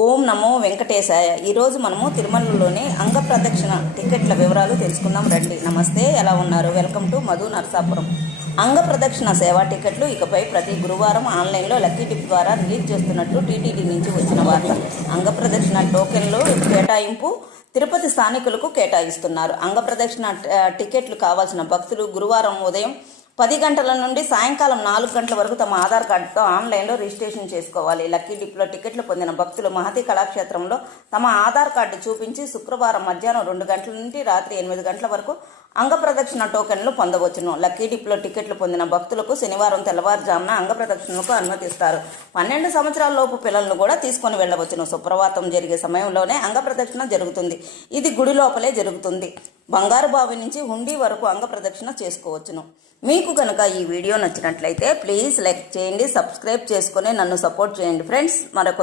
ఓం నమో వెంకటేశాయ. ఈరోజు మనము తిరుమలలోని అంగ ప్రదక్షిణ టికెట్ల వివరాలు తెలుసుకుందాం రండి. నమస్తే, ఎలా ఉన్నారు? Welcome to Madhu Narsapuram. అంగ ప్రదక్షిణ సేవా టికెట్లు ఇకపై ప్రతి గురువారం ఆన్లైన్లో లక్కీ డిప్ ద్వారా రిలీజ్ చేస్తున్నట్లు టీటీడీ నుంచి వచ్చిన వార్త. అంగ ప్రదక్షిణ టోకెన్లు కేటాయింపు తిరుపతి స్థానికులకు కేటాయిస్తున్నారు. అంగ ప్రదక్షిణ టికెట్లు కావాల్సిన భక్తులు గురువారం ఉదయం 10 గంటల నుండి సాయంకాలం 4 గంటల వరకు తమ ఆధార్ కార్డుతో ఆన్లైన్లో రిజిస్ట్రేషన్ చేసుకోవాలి. లక్కీ డిప్లో టికెట్లు పొందిన భక్తులు మహతి కళాక్షేత్రంలో తమ ఆధార్ కార్డు చూపించి శుక్రవారం మధ్యాహ్నం 2 గంటల నుండి రాత్రి 8 గంటల వరకు అంగ ప్రదక్షిణ టోకెన్లు పొందవచ్చును. లక్కీ డిప్లో టికెట్లు పొందిన భక్తులకు శనివారం తెల్లవారుజామున అంగ ప్రదక్షిణకు అనుమతిస్తారు. 12 సంవత్సరాల లోపు పిల్లలను కూడా తీసుకొని వెళ్ళవచ్చును. సుప్రభాతం జరిగే సమయంలోనే అంగ ప్రదక్షిణ జరుగుతుంది. ఇది గుడి లోపలే జరుగుతుంది. బంగారు బావి నుంచి హుండీ వరకు అంగ ప్రదక్షిణ చేసుకోవచ్చును. మీకు కనుక ఈ వీడియో నచ్చినట్లయితే ప్లీజ్ లైక్ చేయండి, సబ్స్క్రైబ్ చేసుకొని నన్ను సపోర్ట్ చేయండి ఫ్రెండ్స్. మరొక